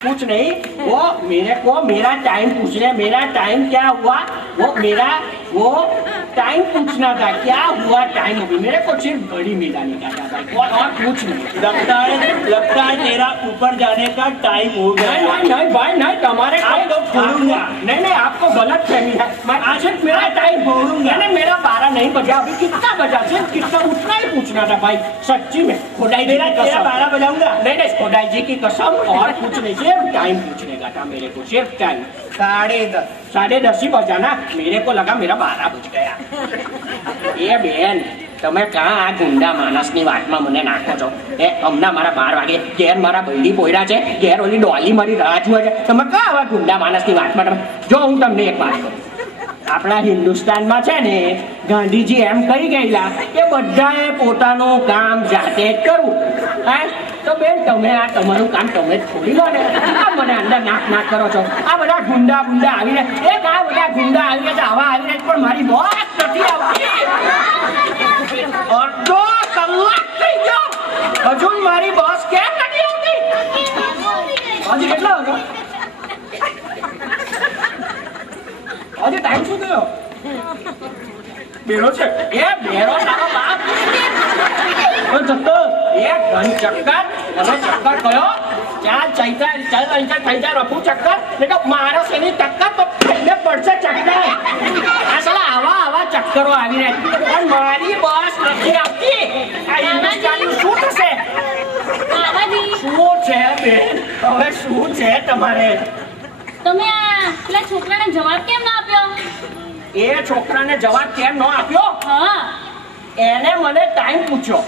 कुछ नहीं, वो मेरे को मेरा टाइम पूछने, मेरा टाइम क्या हुआ वो टाइम पूछना था, क्या हुआ टाइम अभी। मेरे को सिर्फ बड़ी मिला निकाला था और कुछ नहीं। लगता है तेरा ऊपर जाने का टाइम हो गया। नहीं भाई नहीं, तुम्हारे आपको छोड़ूंगा। नहीं आपको गलत फहमी है। मैं आज सिर्फ मेरा टाइम बोलूंगा। नहीं मेरा 12 नहीं बजा, अभी कितना बजा, सिर्फ कितना उतना ही पूछना था भाई, सच्ची में। खोदाई जी की कसम 12 बजाऊंगा। नहीं खोदाई जी की कसम, और कुछ नहीं, सिर्फ टाइम पूछने का था मेरे को, सिर्फ टाइम। 10:30 ही बजा ना, मेरे को लगा मेरा 12 बज गया। એ બેન, તમે કાં આ ગુંડા માણસની વાતમાં મને નાખો છો? હમણાં મારા 12 વાગે, ઘેર મારા બૈરી પોયરા છે, ઘેર ઓલી ડોલી મારી રાહ જુએ છે, તમે કાં આવા ગુંડા માણસની વાતમાં તમે? જો હું તમને એક વાત કહું, આપણા હિન્દુસ્તાનમાં છે ને, ગાંધીજી એમ કહી ગયેલા કે બધાએ પોતાનું કામ જાતે જ કરવું. હા તો બેન, તમે આ તમારું કામ તમે જ છોડી લો ને. આ મને અંદર નાક કરો છો. આ બધા ગુંડા આવીને આ બધા ગુંડા આવીને આવા આવીને પણ મારી બોસ નથી આવતી. અડધો કલાક થઈ ગયો, હજુ મારી બોસ કેમ નથી આવતી? હજી કેટલા વાગ્યો? હજી ટાઈમ શું થયો? બેરો છે એ બેરો તારો બાપ. ચક્કર એક ઘન ચક્કર, હવે ચક્કર કયો? ચાલ ચૈતા થઈ જાય રફુ ચક્કર, એટલે માણસ એની ટક્કર તો થઈને પડશે ચક્કર. આ સાલા આવા ચક્કરો આવી રહ્યા, પણ મારી બસ નથી આવતી. આ હિન્દુસ્તાનનું શું થશે? શું છે બેન, હવે શું છે તમારે? તમે આ પેલા છોકરાને જવાબ કેમ ના આપ્યો? એ છોકરાને જવાબ કેમ ન આપ્યો? હા, એને મને ટાઈમ પૂછ્યો.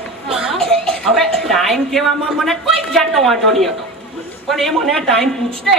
હવે ટાઈમ કહેવામાં મને કોઈ જાતનો વાંધો નહીં હતો, પણ એ મને ટાઈમ પૂછતે